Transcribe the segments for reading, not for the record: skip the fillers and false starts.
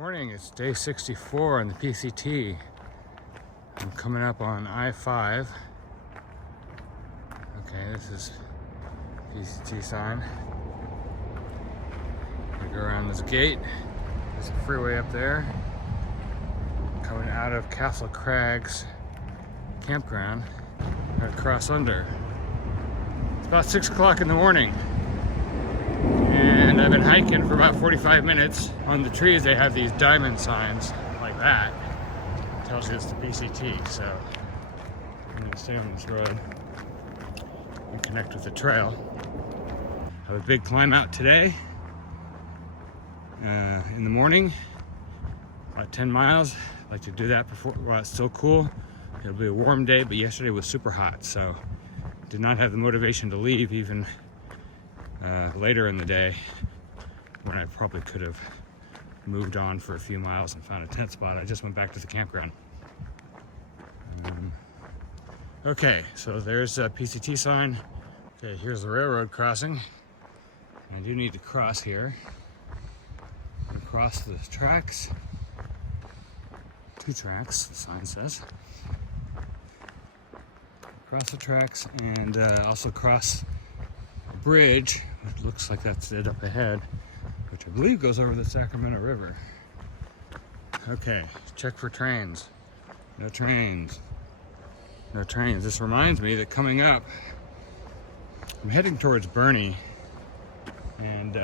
Morning, it's day 64 on the PCT. I'm coming up on I-5. Okay, this is PCT sign. I go around this gate. There's a freeway up there. Coming out of Castle Crags campground. I cross under. It's about 6 o'clock in the morning. And I've been hiking for about 45 minutes. On the trees they have these diamond signs like that. It tells you it's the PCT, so I'm gonna stay on this road and connect with the trail. I have a big climb out today in the morning, about 10 miles. I like to do that before while it's still cool. It'll be a warm day, but yesterday was super hot, so did not have the motivation to leave even later in the day when I probably could have moved on for a few miles and found a tent spot. I just went back to the campground. Okay, so there's a PCT sign. Okay, here's the railroad crossing. I do need to cross here. And cross the tracks. 2 tracks, the sign says. Cross the tracks and also cross a bridge. It looks like that's it up ahead, which I believe goes over the Sacramento River. Okay, check for trains. No trains. No trains. This reminds me that coming up, I'm heading towards Bernie, and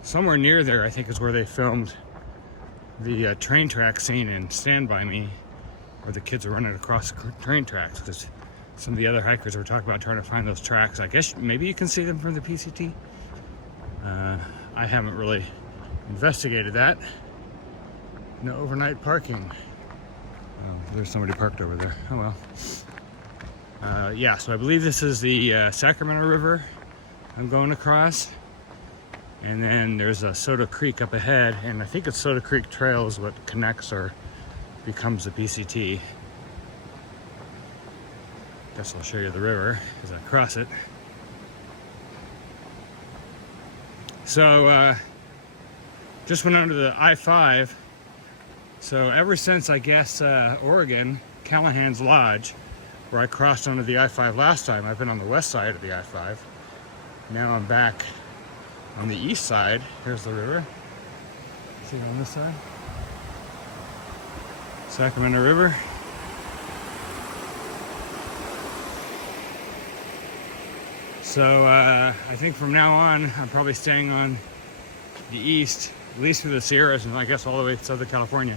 somewhere near there, I think, is where they filmed the train track scene in Stand By Me, where the kids are running across the train tracks, because some of the other hikers were talking about trying to find those tracks. I guess maybe you can see them from the PCT. I haven't really investigated that. No overnight parking. Oh, there's somebody parked over there. Oh well. Yeah, so I believe this is the Sacramento River I'm going across. And then there's a Soda Creek up ahead, and I think it's Soda Creek Trail is what connects or becomes the PCT. Guess I'll show you the river as I cross it. So just went under the I-5. So ever since, I guess, Oregon, Callahan's Lodge, where I crossed onto the I-5 last time, I've been on the west side of the I-5. Now I'm back on the east side. Here's the river. See it on this side? Sacramento River. So I think from now on, I'm probably staying on the east, at least through the Sierras, and I guess all the way to Southern California,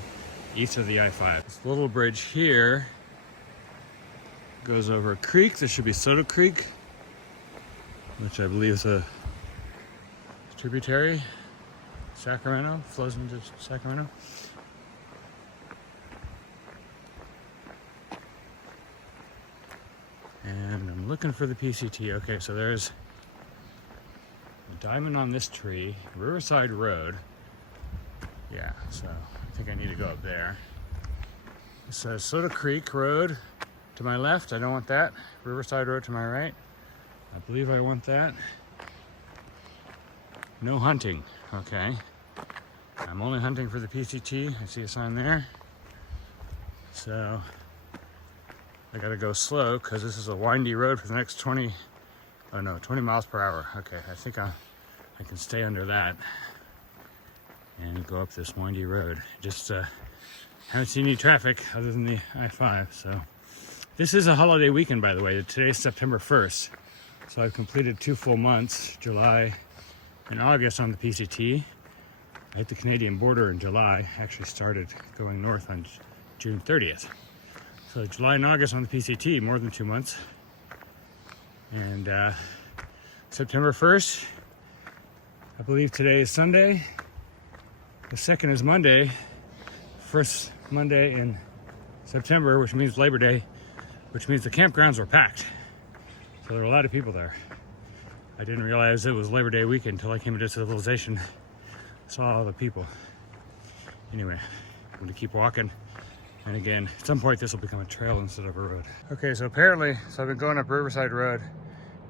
east of the I-5. This little bridge here goes over a creek. This should be Soda Creek, which I believe is a tributary. Sacramento, flows into Sacramento. And I'm looking for the PCT. Okay, so there's a diamond on this tree, Riverside Road. Yeah, so I think I need to go up there. It says Soda Creek Road to my left. I don't want that. Riverside Road to my right. I believe I want that. No hunting. Okay. I'm only hunting for the PCT. I see a sign there. So I gotta go slow because this is a windy road for the next 20 miles per hour. Okay, I think I can stay under that and go up this windy road. Just haven't seen any traffic other than the I-5. So this is a holiday weekend, by the way. Today's September 1st. So I've completed 2 full months, July and August on the PCT. I hit the Canadian border in July. Actually started going north on June 30th. So July and August on the PCT, more than 2 months. And September 1st, I believe today is Sunday. The 2nd is Monday. First Monday in September, which means Labor Day, which means the campgrounds were packed. So there were a lot of people there. I didn't realize it was Labor Day weekend until I came into civilization. Saw all the people. Anyway, I'm gonna keep walking. And again, at some point this will become a trail instead of a road. Okay, so apparently, I've been going up Riverside Road.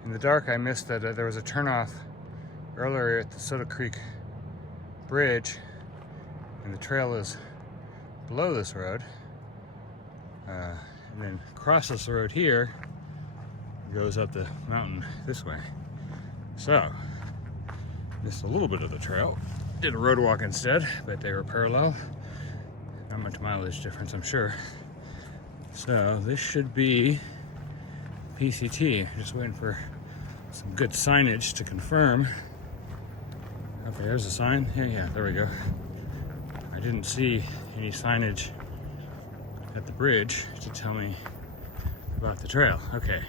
In the dark, I missed that there was a turnoff earlier at the Soda Creek Bridge. and the trail is below this road. And then crosses the road here, goes up the mountain this way. So, missed a little bit of the trail. Did a road walk instead, but they were parallel. Not much mileage difference, I'm sure. So, this should be PCT. Just waiting for some good signage to confirm. Okay, there's a sign. Yeah, there we go. I didn't see any signage at the bridge to tell me about the trail. Okay,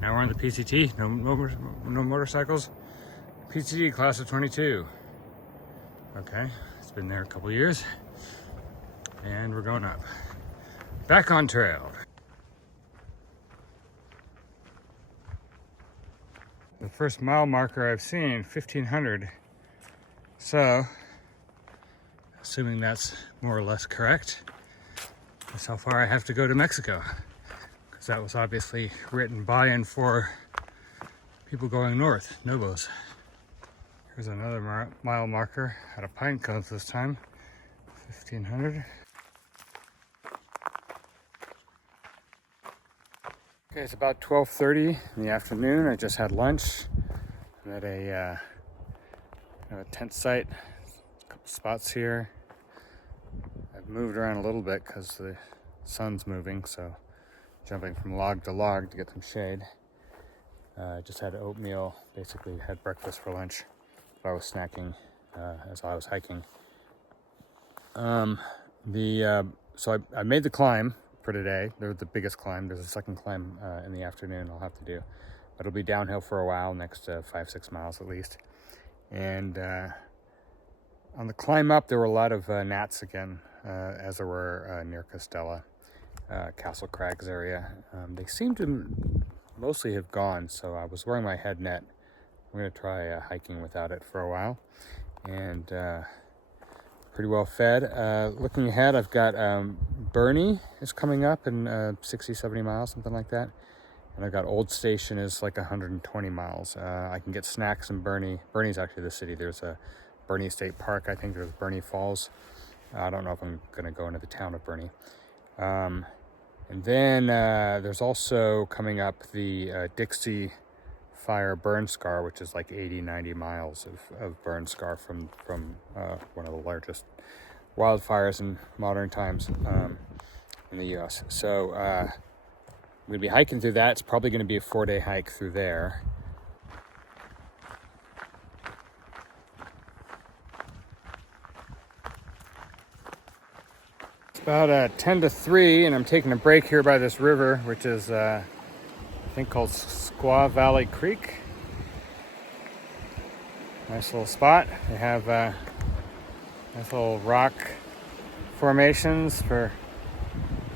now we're on the PCT. No motorcycles. PCT class of 22. Okay, it's been there a couple years, and we're going up. Back on trail. The first mile marker I've seen, 1500. So, assuming that's more or less correct, that's how far I have to go to Mexico. Because that was obviously written by and for people going north, Nobos. Here's another mile marker out of pine cones this time, 1500. Okay, it's about 12:30 in the afternoon. I just had lunch. I'm at a tent site, a couple spots here. I've moved around a little bit because the sun's moving, so jumping from log to log to get some shade. Just had oatmeal, basically had breakfast for lunch. But I was snacking as I was hiking. So I made the climb for today. They're the biggest climb. There's a second climb in the afternoon I'll have to do. But it'll be downhill for a while, next 5-6 miles at least. And on the climb up, there were a lot of gnats again, as there were near Castella, Castle Crags area. They seem to mostly have gone, so I was wearing my head net. I'm going to try hiking without it for a while. And pretty well fed. Looking ahead, I've got Bernie is coming up in 60, 70 miles, something like that. And I've got Old Station is like 120 miles. I can get snacks in Bernie. Bernie's actually the city. There's a Bernie State Park. I think there's Bernie Falls. I don't know if I'm going to go into the town of Bernie. And then there's also coming up the Dixie Fire burn scar, which is like 80, 90 miles of burn scar from one of the largest wildfires in modern times in the U.S. So I'm going to be hiking through that. It's probably going to be a 4-day hike through there. It's about 10 to 3, and I'm taking a break here by this river, which is I think called Squaw Valley Creek. Nice little spot. They have nice little rock formations for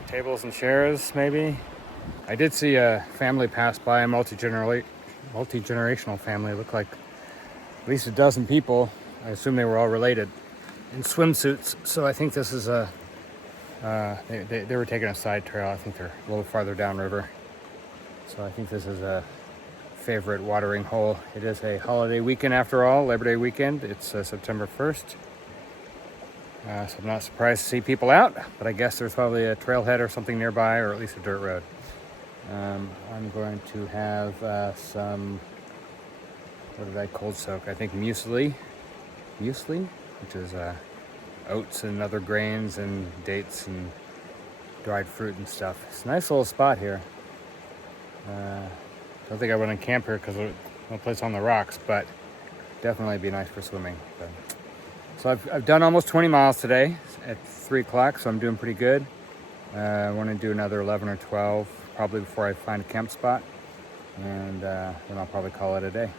tables and chairs, maybe. I did see a family pass by, a multi-generational family. It looked like at least a dozen people. I assume they were all related in swimsuits. So I think this is a, they were taking a side trail. I think they're a little farther downriver. So I think this is a favorite watering hole. It is a holiday weekend after all, Labor Day weekend. It's September 1st. So I'm not surprised to see people out, but I guess there's probably a trailhead or something nearby, or at least a dirt road. I'm going to have some, what did I cold soak? I think muesli, which is oats and other grains and dates and dried fruit and stuff. It's a nice little spot here. Don't think I want to camp here because no place on the rocks, but definitely be nice for swimming. So I've done almost 20 miles today at 3 o'clock, so I'm doing pretty good. I want to do another 11 or 12 probably before I find a camp spot, and then I'll probably call it a day.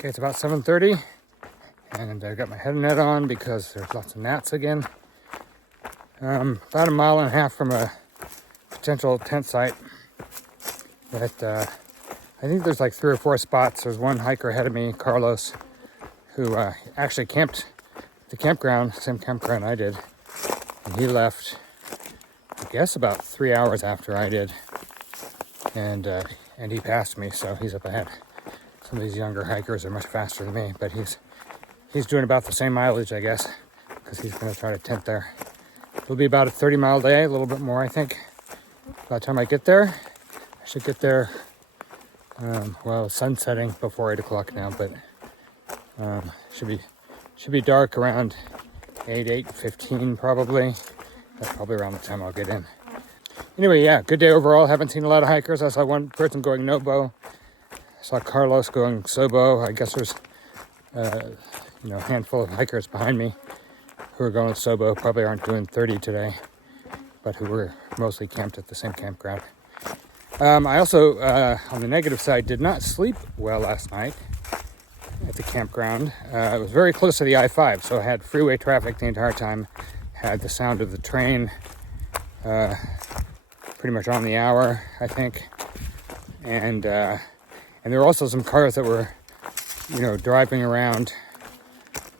Okay, it's about 7:30, and I've got my head net on because there's lots of gnats again. About a mile and a half from a potential tent site. But I think there's like 3 or 4 spots. There's one hiker ahead of me, Carlos, who actually camped at the campground, same campground I did. And he left, I guess, about 3 hours after I did. And he passed me, so he's up ahead. Some of these younger hikers are much faster than me, but he's doing about the same mileage, I guess, because he's going to try to tent there. It'll be about a 30-mile day, a little bit more, I think. By the time I get there, I should get there, well, sun's setting before 8 o'clock now, but should be dark around 8:15 probably. That's probably around the time I'll get in. Anyway, yeah, good day overall. Haven't seen a lot of hikers. I saw one person going NOBO. I saw Carlos going SOBO. I guess there's a handful of hikers behind me who are going SOBO. Probably aren't doing 30 today, but who were mostly camped at the same campground. I also, on the negative side, did not sleep well last night at the campground. It was very close to the I-5, so I had freeway traffic the entire time. Had the sound of the train pretty much on the hour, I think. And there were also some cars that were, driving around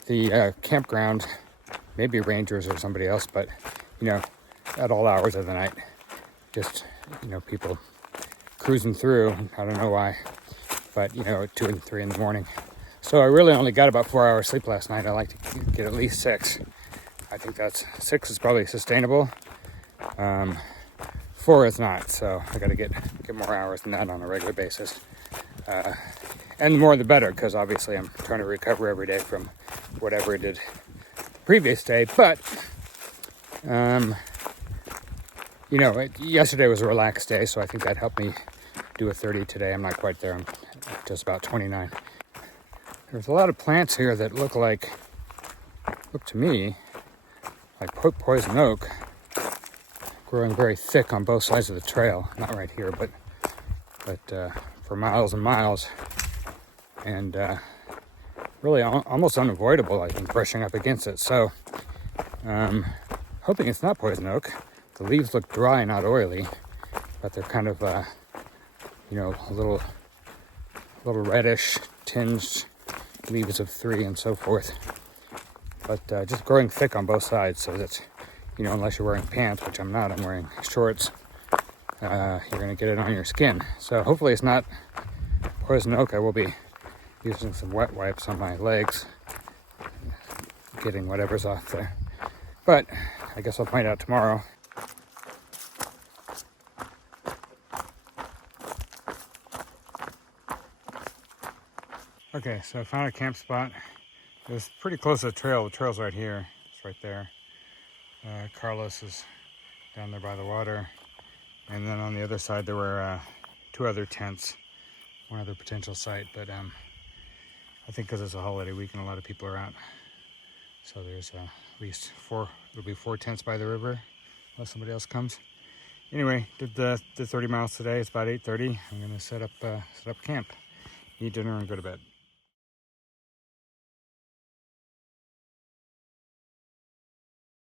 the campground, maybe rangers or somebody else, but, at all hours of the night. Just, people cruising through. I don't know why, but, at 2 and 3 in the morning. So I really only got about 4 hours sleep last night. I like to get at least 6. I think 6 is probably sustainable. 4 is not, so I got to get more hours than that on a regular basis. And the more the better, because obviously I'm trying to recover every day from whatever I did the previous day. But, yesterday was a relaxed day, so I think that helped me do a 30 today. I'm not quite there. I'm just about 29. There's a lot of plants here that look to me like poison oak, growing very thick on both sides of the trail. Not right here, but for miles and miles, and really almost unavoidable, I think, brushing up against it. So, hoping it's not poison oak. The leaves look dry, not oily, but they're kind of, a little reddish tinged leaves of 3 and so forth. But just growing thick on both sides, so that, unless you're wearing pants, which I'm not, I'm wearing shorts, you're going to get it on your skin. So hopefully it's not poison oak. I will be using some wet wipes on my legs, getting whatever's off there. But I guess I'll find out tomorrow. Okay, so I found a camp spot. It was pretty close to the trail. The trail's right here. It's right there. Carlos is down there by the water. And then on the other side there were 2 other tents, one other potential site. But I think because it's a holiday weekend, a lot of people are out. So there's at least 4, there'll be 4 tents by the river, unless somebody else comes. Anyway, did the 30 miles today. It's about 8:30. I'm gonna set up camp, eat dinner, and go to bed.